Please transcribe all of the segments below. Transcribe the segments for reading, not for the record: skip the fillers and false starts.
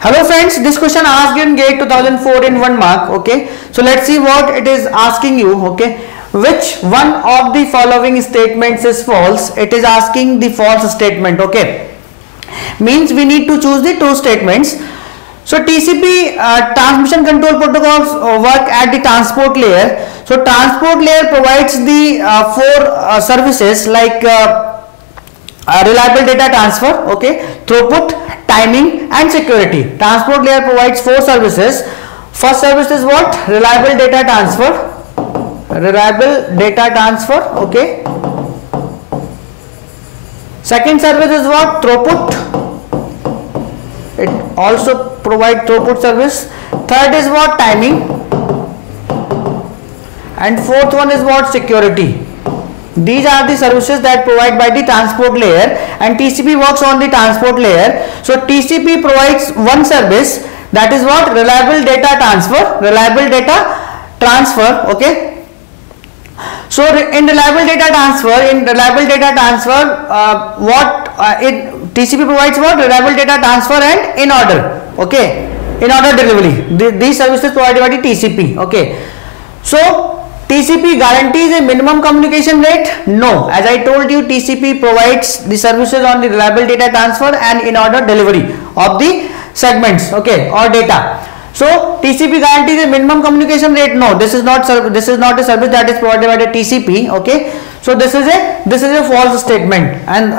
Hello friends, this question asked in GATE 2004 in 1 mark. Okay, so let's see what it is asking you. Okay, which one of the following statements is false? It is asking the false statement. Okay, means we need to choose the two statements. So TCP transmission control protocols work at the transport layer. So transport layer provides the four services like reliable data transfer, okay, throughput, timing and security. Transport layer provides four services. First service is what? Reliable data transfer. Reliable data transfer, okay. Second service is what? Throughput. It also provides throughput service. Third is what? Timing. And fourth one is what? Security. These are the services that provide by the transport layer, and TCP works on the transport layer. So TCP provides one service, that is what? Reliable data transfer. Reliable data transfer, okay. So in reliable data transfer, TCP provides what? Reliable data transfer and in order, okay, in order delivery. These services provided by the TCP, okay. So TCP guarantees a minimum communication rate? No. As I told you, TCP provides the services on the reliable data transfer and in order delivery of the segments, okay, or data. So TCP guarantees a minimum communication rate? No. This is not a service that is provided by the TCP, okay. So this is a false statement. And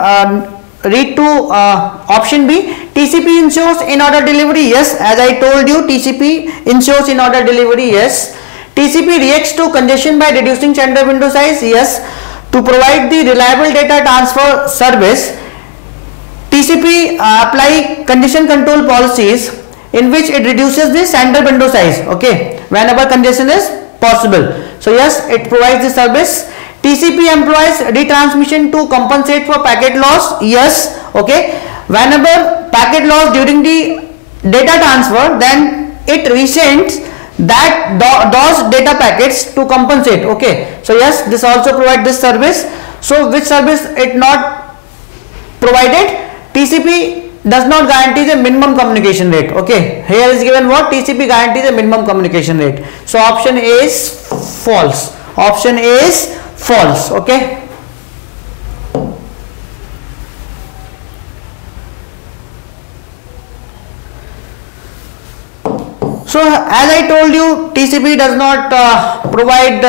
read to option B. TCP ensures in order delivery? Yes. As I told you, TCP ensures in order delivery? Yes. TCP reacts to congestion by reducing sender window size? Yes. To provide the reliable data transfer service, TCP apply congestion control policies in which it reduces the sender window size, okay, whenever congestion is possible. So yes, it provides the service. TCP employs retransmission to compensate for packet loss? Yes, okay. Whenever packet loss during the data transfer, then it resends that those data packets to compensate, okay. So yes, this also provide this service. So which service it not provided? TCP does not guarantee the minimum communication rate, okay. Here is given what? TCP guarantees a minimum communication rate. So option A is false. Option A is false, okay. So as I told you, TCP does not provide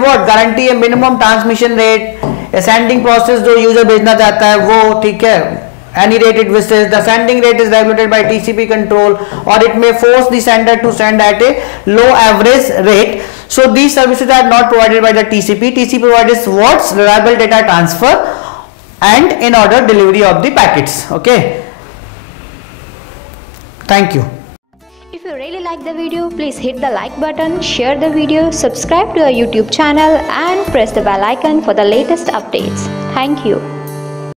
what? Guarantee a minimum transmission rate. A sending process जो user भेजना चाहता है वो, ठीक है, any rate it wishes. The sending rate is regulated by TCP control, or it may force the sender to send at a low average rate. So these services are not provided by the TCP. TCP provides what? Reliable data transfer and in order delivery of the packets, okay. Thank you. If you really like the video, please hit the like button, share the video, subscribe to our YouTube channel and press the bell icon for the latest updates. Thank you.